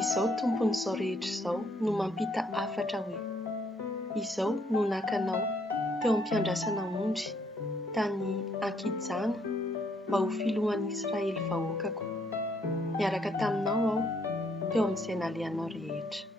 Izao tompon'izao rehetra izao no mampita hafatra hoe: izao no nakanao teo am-piandrasana ondry tany Ankijana mba ho filohan'ny Israely vahoakako. Niaraka taminao aho teo amin'izay nalehanao rehetra.